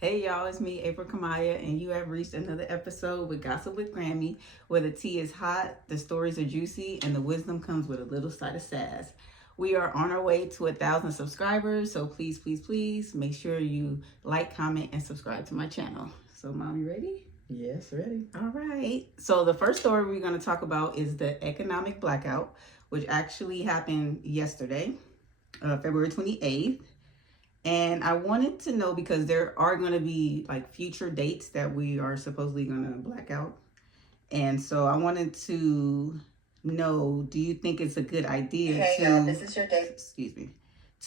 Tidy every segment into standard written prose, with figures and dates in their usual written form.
Hey y'all, it's me, April Kamaya, and you have reached another episode with Gossip with Grammy, where the tea is hot, the stories are juicy, and the wisdom comes with a little side of sass. We are on our way to 1,000 subscribers, so please make sure you like, comment, and subscribe to my channel. So, Mom, you ready? Yes, ready. All right. So the first story we're going to talk about is the Economic Blackout, which actually happened yesterday, February 28th. And I wanted to know, because there are going to be like future dates that we are supposedly going to black out. And so I wanted to know, do you think it's a good idea this is your date.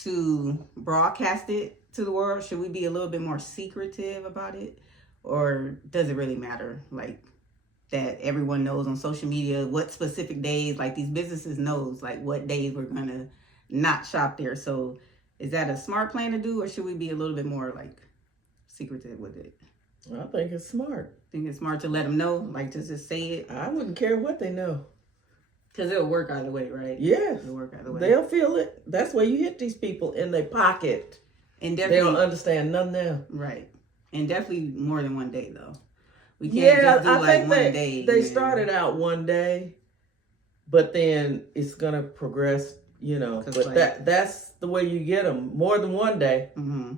To broadcast it to the world? Should we be a little bit more secretive about it? Or does it really matter? Like that everyone knows on social media what specific days, like these businesses knows like what days we're going to not shop there. So is that a smart plan to do, or should we be a little bit more like secretive with it? I think it's smart. Think it's smart to let them know, like to just say it? I wouldn't care what they know. Because it'll work either way, right? Yes. It'll work either way. They'll feel it. That's where you hit these people in their pocket. And definitely, they don't understand nothing now. Right. And definitely more than one day, though. We can't just do like one day. They started out one day, but then it's going to progress, you know. But like, that's the way you get them. More than one day. Mm-hmm.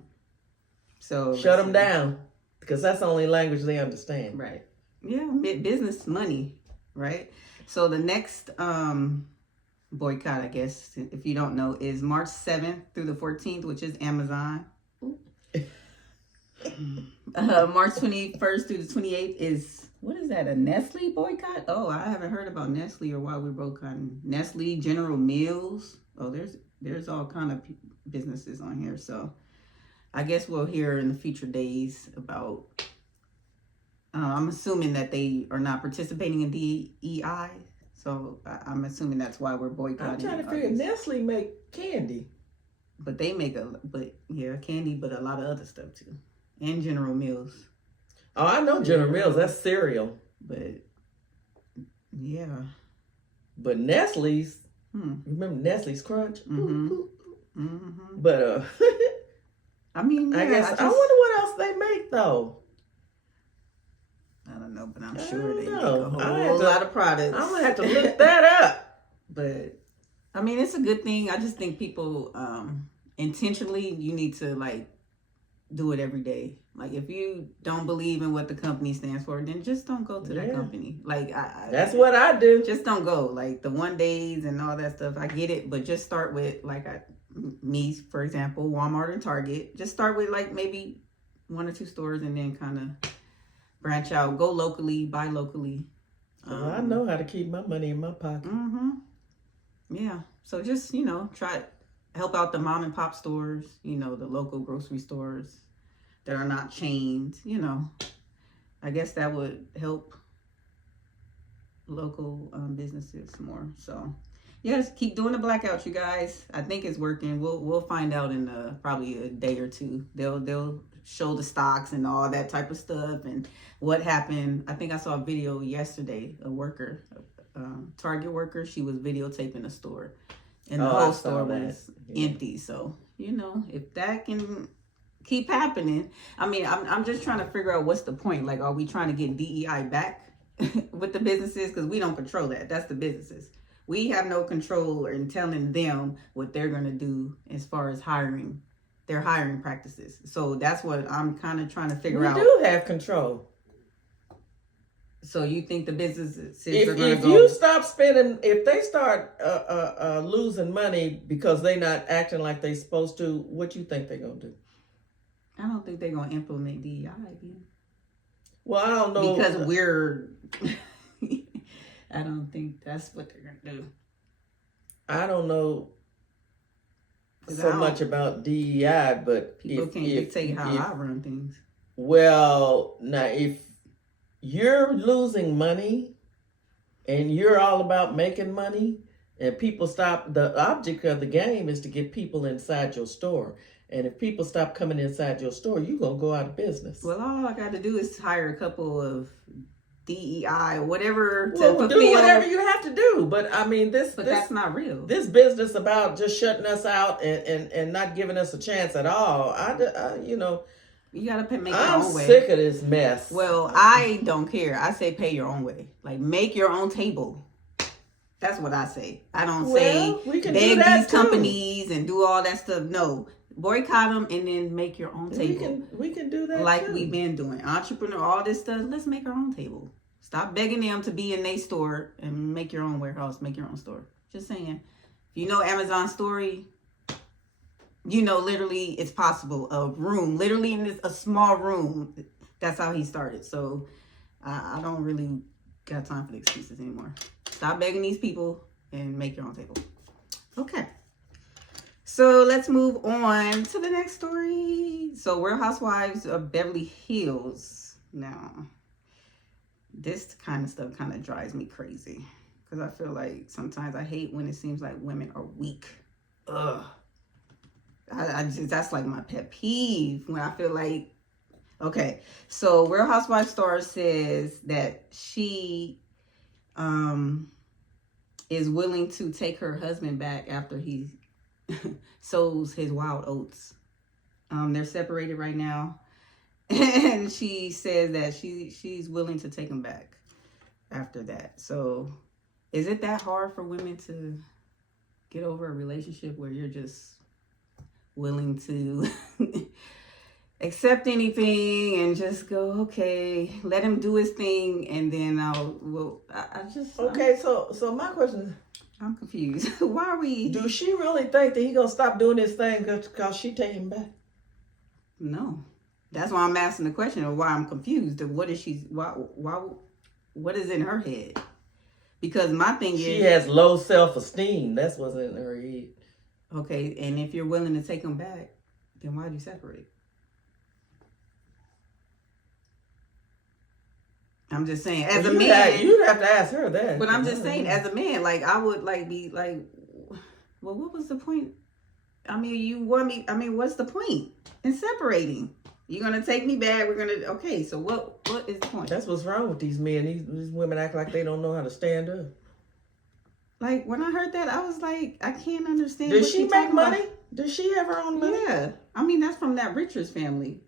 So shut them down, because that's the only language they understand. Right. Yeah, business money, right? So the next boycott, I guess, if you don't know, is March 7th through the 14th, which is Amazon. March 21st through the 28th is, what is that, a Nestle boycott? Oh, I haven't heard about Nestle or why we're boycotting. Nestle, General Mills. Oh, there's all kind of businesses on here. So I guess we'll hear in the future days about, I'm assuming that they are not participating in DEI. So I'm assuming that's why we're boycotting. I'm trying to figure, Nestle make candy. But they make candy, but a lot of other stuff too. And General Mills. Oh, I know General Mills. That's cereal. But, yeah. But Nestle's, remember Nestle's Crunch? Mm-hmm. Mm-hmm. But, I mean, yeah, I wonder what else they make, though. I don't know, but I'm sure they make a whole lot of products. I'm going to have to look that up. But, I mean, it's a good thing. I just think people, intentionally, you need to, like, do it every day. Like, if you don't believe in what the company stands for, then just don't go to that company. Like, that's what I do. Just don't go. Like, the one days and all that stuff, I get it. But just start with, like, me, for example, Walmart and Target. Just start with, like, maybe 1 or 2 stores and then kind of branch out. Go locally, buy locally. I know how to keep my money in my pocket. Mm-hmm. Yeah. So just, try help out the mom and pop stores, the local grocery stores that are not chained, I guess that would help local businesses more. So yes, keep doing the blackouts, you guys. I think it's working. We'll find out in probably a day or two. They'll show the stocks and all that type of stuff and what happened. I think I saw a video yesterday, a worker, Target worker, she was videotaping a store. And the whole store was empty. So, if that can keep happening, I mean, I'm just trying to figure out what's the point. Like, are we trying to get DEI back with the businesses? Because we don't control that. That's the businesses. We have no control in telling them what they're going to do as far as their hiring practices. So that's what I'm kind of trying to figure out. We do have control. So you think the businesses are going to go... If you stop spending, if they start losing money because they're not acting like they're supposed to, what you think they're going to do? I don't think they're going to implement DEI again. Well, I don't know. Because I don't think that's what they're going to do. I don't know so much about DEI, but people can't dictate how I run things. Well, now if you're losing money and you're all about making money, and people stop, the object of the game is to get people inside your store. And if people stop coming inside your store, you're going to go out of business. Well, all I got to do is hire a couple of DEI, whatever. Well, do whatever you have to do. But I mean, that's not real. This business about just shutting us out and not giving us a chance at all. You know. You got to make your own way. I'm sick of this mess. Well, I don't care. I say pay your own way. Like, make your own table. That's what I say. I don't say beg these companies and do all that stuff. No. Boycott them and then make your own table. We can do that like we've been doing. Entrepreneur, all this stuff. Let's make our own table. Stop begging them to be in their store and make your own warehouse. Make your own store. Just saying. If you know Amazon's story, you know literally it's possible. A room, literally in a small room. That's how he started. So I don't really got time for the excuses anymore. Stop begging these people and make your own table. Okay. So let's move on to the next story. So Real Housewives of Beverly Hills. Now, this kind of stuff kind of drives me crazy. Because I feel like sometimes I hate when it seems like women are weak. Ugh. That's like my pet peeve. When I feel like, okay. So Real Housewives star says that she is willing to take her husband back after he sows his wild oats. They're separated right now, and she says that she's willing to take him back after that. So, is it that hard for women to get over a relationship where you're just willing to accept anything and just go, okay, let him do his thing, and then So my question is, I'm confused. Why are we? Do she really think that he gonna stop doing this thing because she take him back? No, that's why I'm asking the question of why I'm confused. Of what is she? Why? What is in her head? Because my thing is she has low self-esteem. That's what's in her head. Okay, and if you're willing to take him back, then why'd you separate? I'm just saying, as a man, you'd have to ask her that. But I'm just saying, as a man, like I would be like, well, what was the point? I mean, you want me? I mean, what's the point in separating? You're gonna take me back. We're gonna okay. So what is the point? That's what's wrong with these men. These women act like they don't know how to stand up. Like when I heard that, I was like, I can't understand. Does she make money? Does she have her own money? Yeah, I mean that's from that Richards family.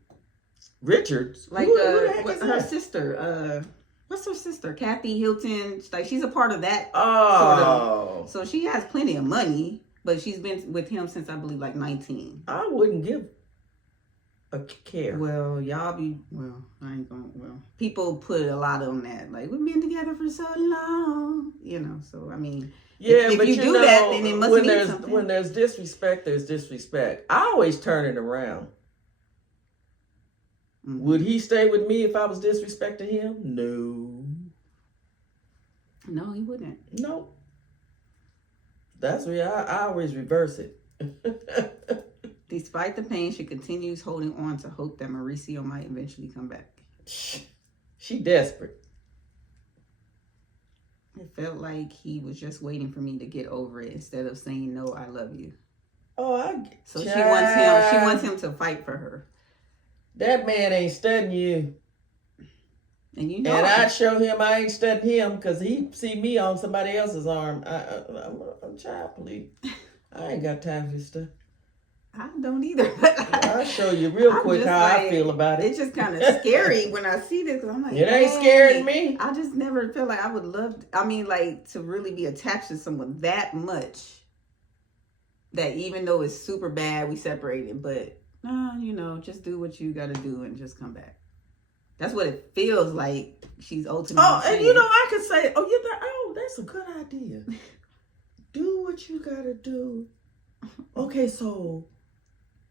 Richards, like who the heck is her that? Sister. What's her sister? Kathy Hilton. Like she's a part of that. Oh, sort of. So she has plenty of money, but she's been with him since I believe like 19. I wouldn't give a care. Well, I ain't gonna. Well, people put a lot on that. Like we've been together for so long, you know. So I mean, yeah, if but you do that, then it must mean something. When there's disrespect, there's disrespect. I always turn it around. Mm-hmm. Would he stay with me if I was disrespecting him? No, he wouldn't. No. That's where I always reverse it. Despite the pain, she continues holding on to hope that Mauricio might eventually come back. She desperate. It felt like he was just waiting for me to get over it instead of saying, no, I love you. So she wants him to fight for her. That man ain't studying you. And you know, and I'd show him I ain't studying him because he'd see me on somebody else's arm. I'm child police. I ain't got time for this stuff. I don't either. I'll show you real quick how I feel about it. It's just kind of scary when I see this. I'm like, it ain't scaring me. I just never feel like I would love, to really be attached to someone that much. That even though it's super bad, we separated, but just do what you got to do and just come back. That's what it feels like. She's ultimately saying. And I could say, that's a good idea. Do what you got to do. Okay, so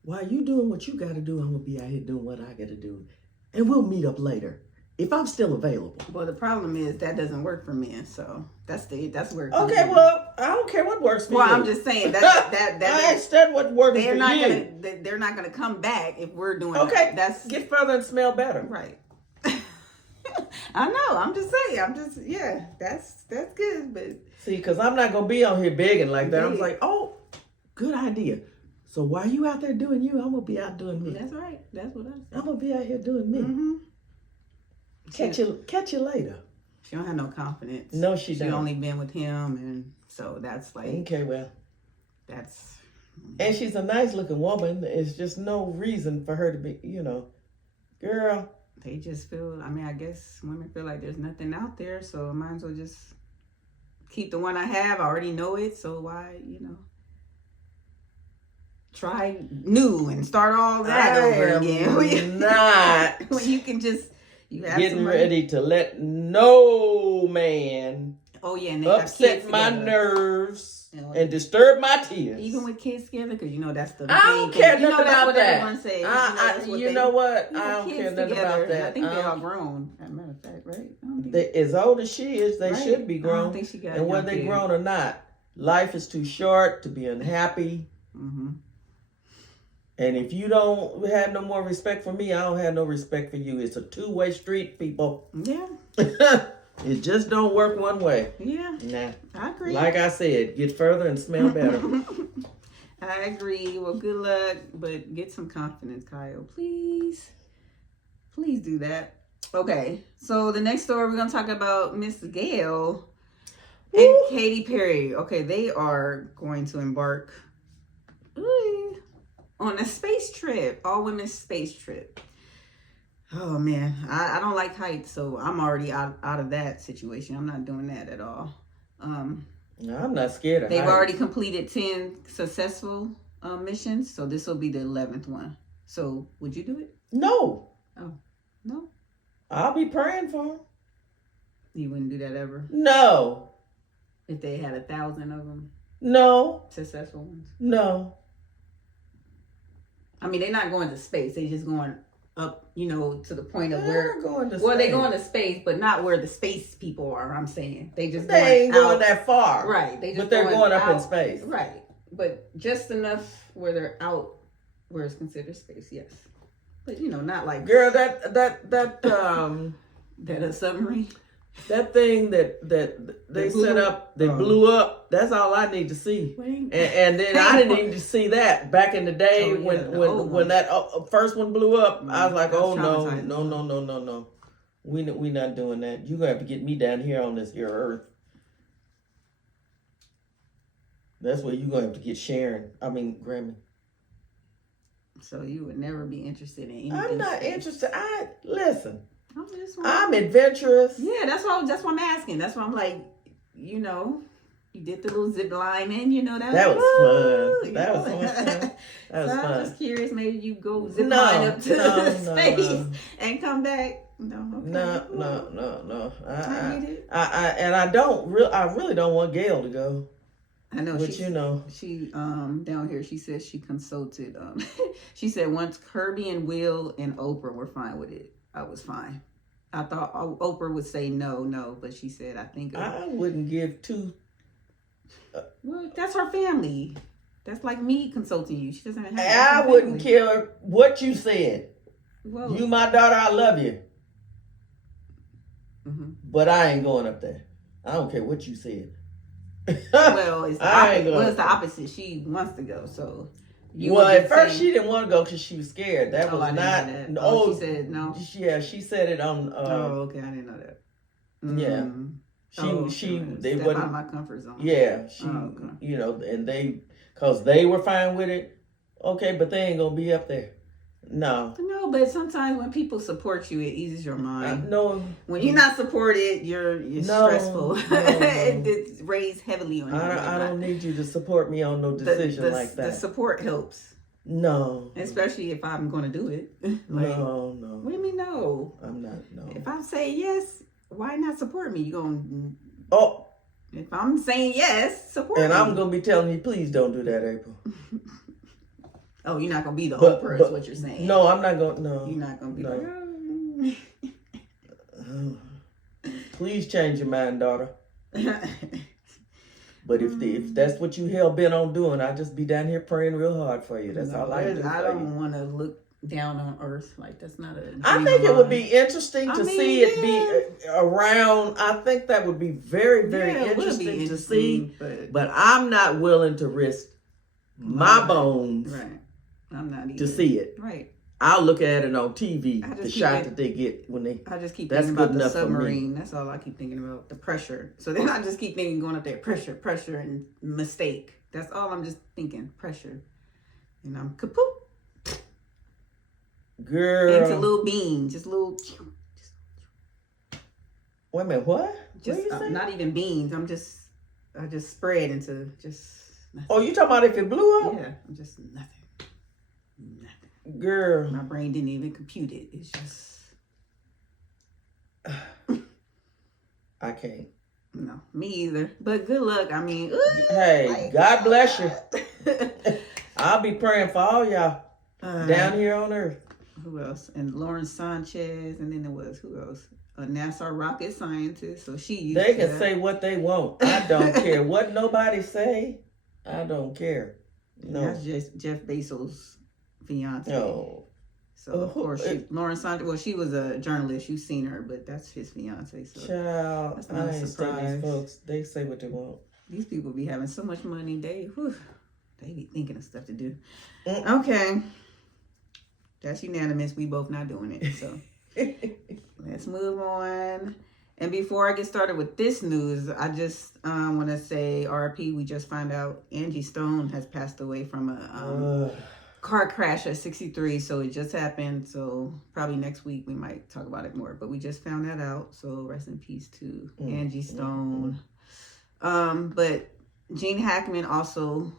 while you doing what you got to do, I'm going to be out here doing what I got to do. And we'll meet up later. if I'm still available. Well, the problem is that doesn't work for men, so that's where. Okay, well, I don't care what works for you. Well, I'm just saying that that's what works for you. They're not gonna come back if we're doing. Okay, that's get further and smell better. Right. I know. I'm just saying. That's good, but see, because I'm not gonna be on here begging like that. I'm like, oh, good idea. So while you out there doing you, I'm gonna be out doing me. That's right. That's what I said. I'm gonna be out here doing me. Mm-hmm. Catch you later. She don't have no confidence. No, she don't. She only been with him, and so that's like okay. Well, that's. And she's a nice looking woman. It's just no reason for her to be, girl. They just feel. I mean, I guess women feel like there's nothing out there, so I might as well just keep the one I have. I already know it, so why, try new and start all that over again. Not when you can just have getting ready to let no man and they upset my nerves and disturb my tears. Even with kids together, because that's the. I don't care nothing about that. Everyone says. You know what? I don't care nothing about that. I think they're all grown. As a matter of fact, right? As old as she is, they should be grown. I don't think she got. And whether they grown or not, life is too short to be unhappy. Mm-hmm. And if you don't have no more respect for me, I don't have no respect for you. It's a two-way street, people. Yeah. It just don't work one way. Yeah. Nah. I agree. Like I said, get further and smell better. I agree. Well, good luck, but get some confidence, Kyle. Please. Please do that. Okay. So the next story, we're going to talk about Miss Gayle and Katy Perry. Okay. They are going to embark on a space trip, all women's space trip. Oh man, I don't like heights, so I'm already out of that situation. I'm not doing that at all. No, I'm not scared of They've heights. already completed 10 successful missions, so this will be the 11th one. So would you do it? No. Oh, no? I'll be praying for them. You wouldn't do that ever? No. If they had 1,000 of them? No. Successful ones? No. I mean, they're not going to space. They're just going up, to the point of they're going to space. They're going to space, but not where the space people are, I'm saying. They ain't going that far. Right. But they're going up in space. Right. But just enough where they're out where it's considered space, yes. But, not like... Girl, that a submarine? That thing that they set up, they blew up. That's all I need to see. And then I didn't need to see that back in the day when that first one blew up. I was like, oh no. We not doing that. You're gonna have to get me down here on this here earth. That's where you're gonna have to get Grammy. So you would never be interested in anything. I'm not interested. Listen. I'm adventurous. Yeah, that's why I'm asking. That's why I'm like, you did the little zip lining, that was fun. That was fun. I'm just curious, maybe you go zip line up to space and come back. No. I get it. I really don't want Gayle to go. I know, but she down here, she says she consulted. She said once Kirby and Will and Oprah were fine with it, I was fine. I thought Oprah would say no, but she said, I think... I wouldn't give two... well, that's her family. That's like me consulting you. She doesn't have... I wouldn't care what you said. Whoa. You my daughter, I love you. Mm-hmm. But I ain't going up there. I don't care what you said. Well, it's the opposite. She wants to go, so... at first she didn't want to go because she was scared. That was not. She said no. Yeah, she said it on. Okay, I didn't know that. Yeah, they step out of my comfort zone. Yeah, and they were fine with it. Okay, but they ain't gonna be up there. No, but sometimes when people support you, it eases your mind. No, when you're not supported, you're stressful. It's raised heavily on you. I don't need you to support me on no decision like that. The support helps. No, especially if I'm going to do it. No. What do you mean no? I'm not. No. If I say yes, why not support me? You going? Oh. If I'm saying yes, support me. And I'm gonna be telling you, please don't do that, April. Oh, you're not gonna be the Oprah, is what you're saying. No, I'm not gonna. No, you're not gonna be. No. Please change your mind, daughter. But if that's what you hell bent on doing, I'll just be down here praying real hard for you. That's all I can do. I don't want to look down on Earth. Like, that's not a dream I think of it would mine. be interesting to see it be around. I think that would be very, very interesting to see. But I'm not willing to risk my bones I'm not either. to see it. Right. I'll look at it on TV, the shot that they get when they. I just keep that's thinking good about the enough submarine. That's all I keep thinking about, the pressure. So then I just keep thinking going up there, pressure, and mistake. That's all I'm just thinking, pressure. And I'm kaput. Girl. Into little beans, just little. Wait a minute, what? Just what not even beans. I just spread into just. Nothing. Oh, you talking about if it blew up? Yeah, just nothing. Girl. My brain didn't even compute it. It's just. I can't. No, me either. But good luck. I mean, hey, God bless you. I'll be praying for all y'all down here on Earth. Who else? And Lauren Sanchez, and then there was who else? A NASA rocket scientist. So she used. They can say what they want. I don't care what nobody say. I don't care. No, that's just Jeff Bezos' fiance. No. So of course, Lauren Sanchez. Well, she was a journalist. You've seen her, but that's his fiance. So child, that's not a surprise. These folks, they say what they want. These people be having so much money. They be thinking of stuff to do. Okay, that's unanimous. We both not doing it. So let's move on. And before I get started with this news, I just want to say RIP. We just found out Angie Stone has passed away from a car crash at 63. So it just happened. So probably next week we might talk about it more. But we just found that out. So rest in peace to Angie Stone. But Gene Hackman also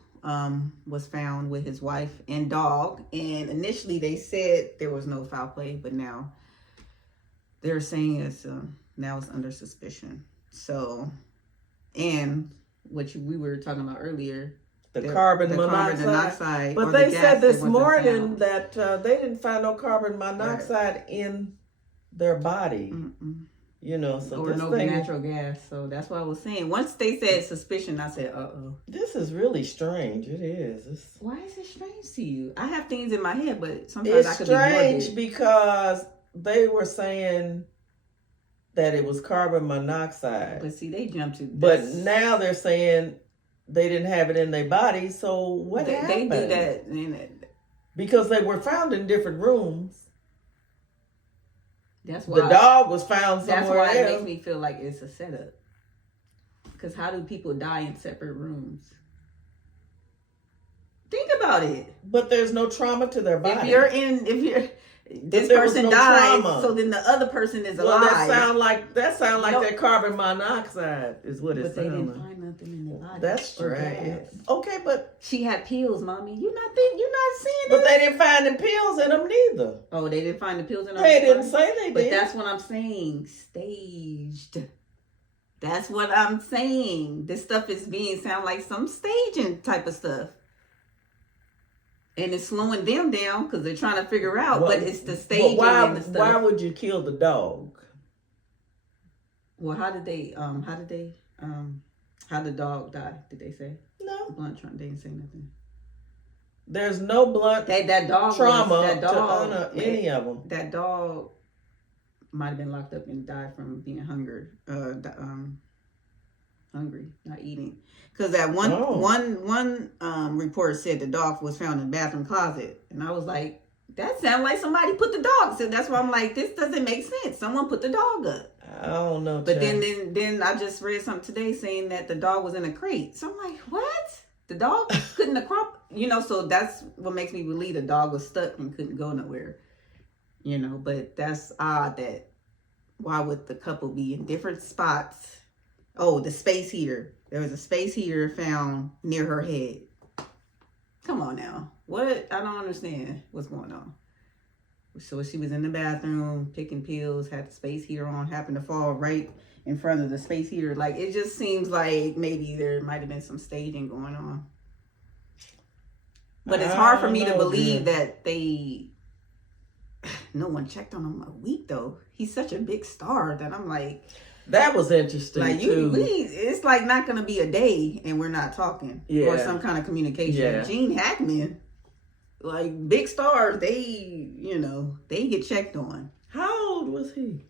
was found with his wife and dog. And initially they said there was no foul play, but now they're saying it's now it's under suspicion. So, and what we were talking about earlier, the carbon monoxide. But they said this morning that they didn't find no carbon monoxide in their body. You know, so or no natural gas. So that's what I was saying. Once they said suspicion, I said, this is really strange. It is. Why is it strange to you? I have things in my head, but sometimes I could be strange because they were saying that it was carbon monoxide. But see, they jumped to. But now they're saying they didn't have it in their body. So what happened? They do that because they were found in different rooms. That's why the dog was found somewhere. That's why else. It makes me feel like it's a setup. Because how do people die in separate rooms? Think about it. But there's no trauma to their body. This person died, so then the other person is alive. Well, that sound like that carbon monoxide is what it sounds like. But they didn't find nothing in the body. That's right. Okay, but she had pills, mommy. You're not seeing it. But they didn't find the pills in them neither. Oh, they didn't find the pills in them. They didn't say they did. But that's what I'm saying. Staged. That's what I'm saying. This stuff is sound like some staging type of stuff. And it's slowing them down because they're trying to figure out, but it's the staging and the stuff. Why would you kill the dog? Well, how did the dog die? Did they say? No. Blunt trauma. They didn't say nothing. There's no blunt that dog trauma to any of them. That dog might have been locked up and died from being hungry, not eating. Because that one report said the dog was found in the bathroom closet. And I was like, that sounds like somebody put the dog. So that's why I'm like, this doesn't make sense. Someone put the dog up. I don't know. But then I just read something today saying that the dog was in a crate. So I'm like, what? The dog couldn't have cropped? So that's what makes me believe the dog was stuck and couldn't go nowhere. But that's odd that why would the couple be in different spots? Oh, the space heater. There was a space heater found near her head. Come on now. What? I don't understand what's going on. So she was in the bathroom picking pills, had the space heater on, happened to fall right in front of the space heater. Like, it just seems like maybe there might have been some staging going on. But it's hard for me to believe that they no one checked on him a week though. He's such a big star that I'm like, that was interesting like too. It's like not gonna be a day and we're not talking or some kind of communication. Yeah. Gene Hackman, like big stars, they get checked on. How old was he?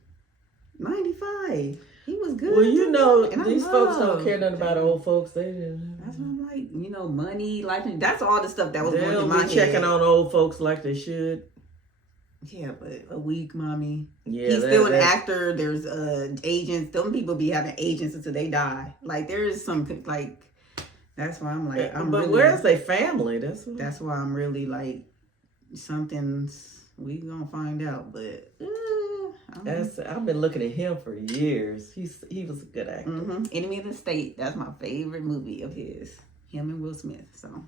95. He was good. Well, and these folks don't care nothing about old folks. They didn't. That's what I'm like. Money, life, and that's all the stuff that was going through my head. They'll be checking on old folks like they should. Yeah, but a week, mommy. Yeah, he's still an actor. There's agents. Some people be having agents until they die. Like there is some like. That's why I'm like. But where's their family? That's why I'm really like. Something's we gonna find out, but. I've been looking at him for years. He was a good actor. Mm-hmm. Enemy of the State. That's my favorite movie of his. Him and Will Smith. So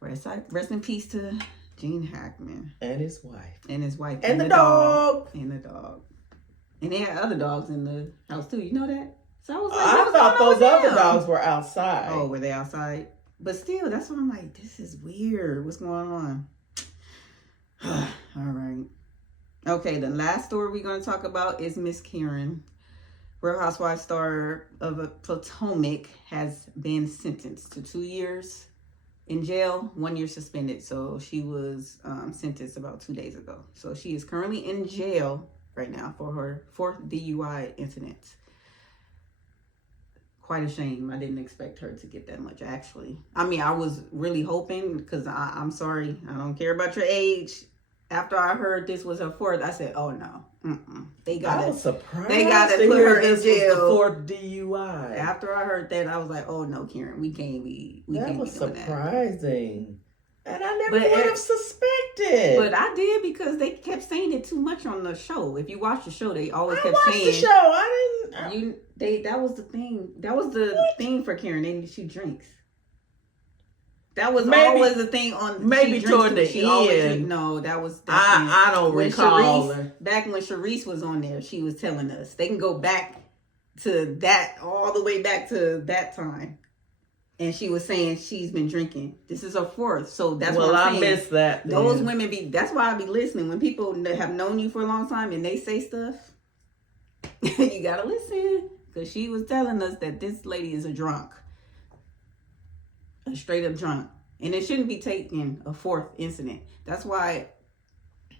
rest in peace to Gene Hackman and his wife. And the dog. And the dog. And they had other dogs in the house too. You know that? So I was like, I thought those other dogs were outside. Oh, were they outside? But still, that's what I'm like. This is weird. What's going on? All right. Okay, the last story we're going to talk about is Miss Karen. Real Housewives star of Potomac has been sentenced to 2 years in jail, 1 year suspended. So she was sentenced about 2 days ago. So she is currently in jail right now for her 4th DUI incident. Quite a shame. I didn't expect her to get that much, actually. I mean, I was really hoping, because I'm sorry, I don't care about your age. After I heard this was her 4th, I said, "Oh no, I was surprised. They gotta put her in jail." Was the 4th DUI. After I heard that, I was like, "Oh no, Karen, we can't be that can't was be doing surprising, and I never would have suspected." But I did because they kept saying it too much on the show. If you watch the show, they always kept saying the show. I didn't. That was the thing. That was the thing for Karen. She drinks. That was always the thing on maybe toward the end. No, that was. I don't recall. Back when Sharice was on there, she was telling us they can go back to that, all the way back to that time, and she was saying she's been drinking. This is her 4th, so that's what I'm saying. I missed that. Those women be. That's why I be listening when people have known you for a long time and they say stuff. You gotta listen, because she was telling us that this lady is a drunk. A straight up drunk, and it shouldn't be taking a 4th incident. That's why,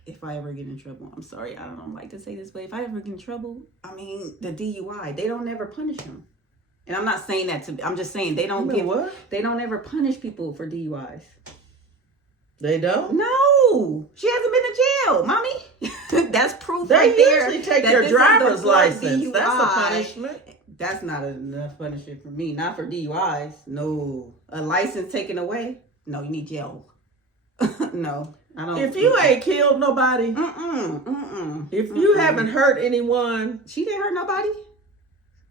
if I ever get in trouble, I'm sorry, I don't like to say this, but if I ever get in trouble, I mean the DUI, they don't ever punish them. And I'm not saying that I'm just saying they don't they don't ever punish people for DUIs. They don't? No, she hasn't been to jail, mommy. That's proof right there. They usually take your driver's license. DUI. That's a punishment. That's not enough punishment for me. Not for DUIs. No. A license taken away? No, you need jail. No, I don't. If you ain't killed nobody. If you haven't hurt anyone. She didn't hurt nobody.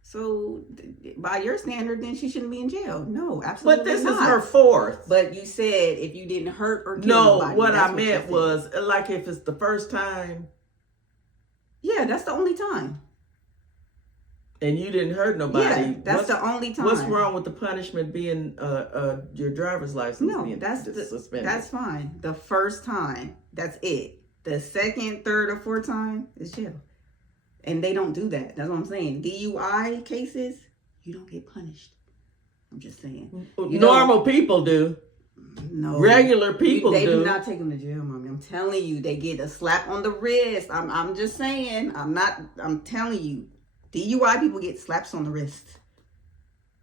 So, by your standard, then she shouldn't be in jail. No, absolutely not. But this is her 4th. But you said if you didn't hurt or kill nobody. No, what I meant was, like, if it's the first time. Yeah, that's the only time. And you didn't hurt nobody. Yeah, that's the only time. What's wrong with the punishment being your driver's license being suspended? That's fine. The first time, that's it. The 2nd, 3rd, or 4th time is jail. And they don't do that. That's what I'm saying. DUI cases, you don't get punished. I'm just saying. Normal people do. No. Regular people They do not take them to jail, mommy. I'm telling you, they get a slap on the wrist. I'm just saying. I'm telling you. DUI people get slaps on the wrist.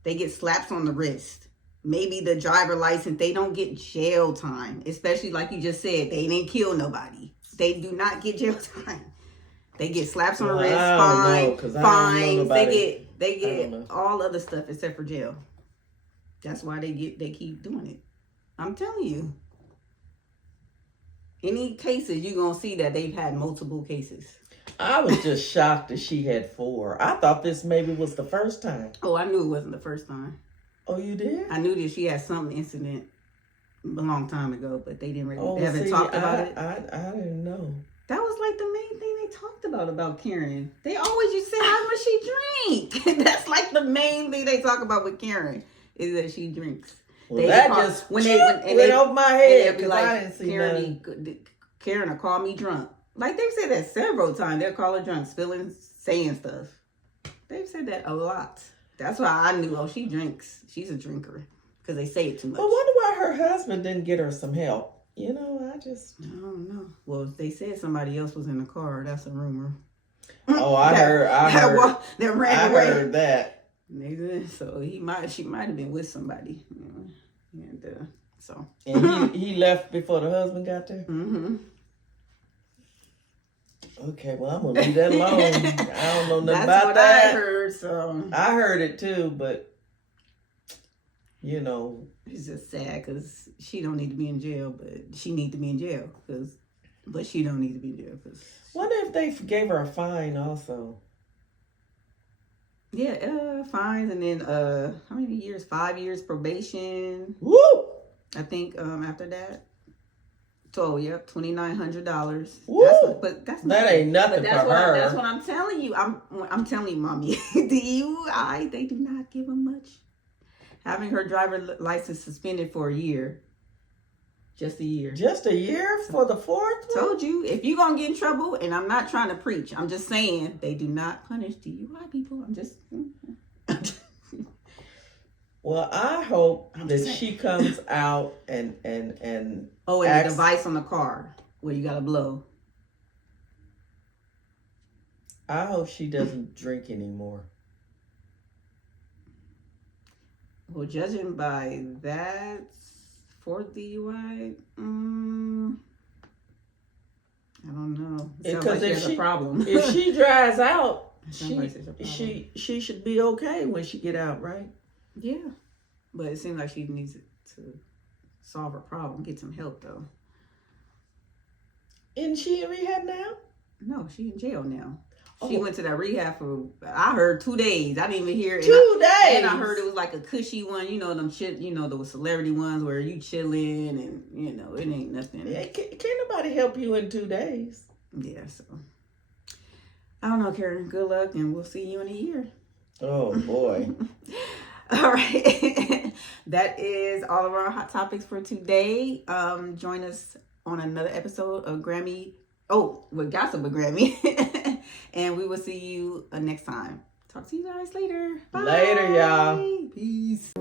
They get slaps on the wrist. Maybe the driver license, they don't get jail time. Especially like you just said, they didn't kill nobody. They do not get jail time. They get slaps on the wrist, fines. They get all other stuff except for jail. That's why they keep doing it. I'm telling you. Any cases, you're going to see that they've had multiple cases. I was just shocked that she had 4. I thought this maybe was the first time. Oh, I knew it wasn't the first time. Oh, you did? I knew that she had some incident a long time ago, but they didn't really. They haven't talked about it. I didn't know. That was like the main thing they talked about Karen. They always used to say, how much she drink. That's like the main thing they talk about with Karen is that she drinks. Well, that just went over my head because I didn't see Karen will call me drunk. Like they've said that several times. They'll call her drunk, spilling, saying stuff. They've said that a lot. That's why I knew, she drinks. She's a drinker. Because they say it too much. I wonder why her husband didn't get her some help. You know, I don't know. Well, they said somebody else was in the car. That's a rumor. Oh, I heard that ran away. I heard that. So she might have been with somebody. And so. And he left before the husband got there? Mm-hmm. Okay, well, I'm going to leave that alone. I don't know nothing about that. That's what I heard, so. I heard it too, but, you know. It's just sad because she don't need to be in jail, but she need to be in jail. But she don't need to be in jail. Wonder if they gave her a fine also. Yeah, fines, and then, how many years? 5 years probation. Woo! I think after that. So, yep, $2,900. Woo! That's that ain't nothing for her. That's what I'm telling you. I'm telling you, mommy. DUI, they do not give them much. Having her driver license suspended for a year. Just a year. Just a year for the fourth one? Told you, if you're going to get in trouble, and I'm not trying to preach, I'm just saying they do not punish DUI people. I'm just Well, I hope that she comes out and oh, and the device on the car where you gotta blow. I hope she doesn't drink anymore. Well, judging by that fourth DUI, I don't know. Because if she, a problem. if she dries out, like she should be okay when she get out, right? Yeah, but it seems like she needs to solve her problem, get some help though. Isn't she in rehab now? No, she in jail now. She went to that rehab for, I heard 2 days. I didn't even hear it. 2 days? And I heard it was like a cushy one. You know, them shit, those celebrity ones where you chilling and, it ain't nothing. Yeah, can't nobody help you in 2 days. Yeah, so. I don't know, Karen. Good luck, and we'll see you in a year. Oh, boy. All right. That is all of our hot topics for today. Join us on another episode of Grammy. Oh, with Gossip of Grammy. And we will see you next time. Talk to you guys later. Bye. Later, y'all. Peace.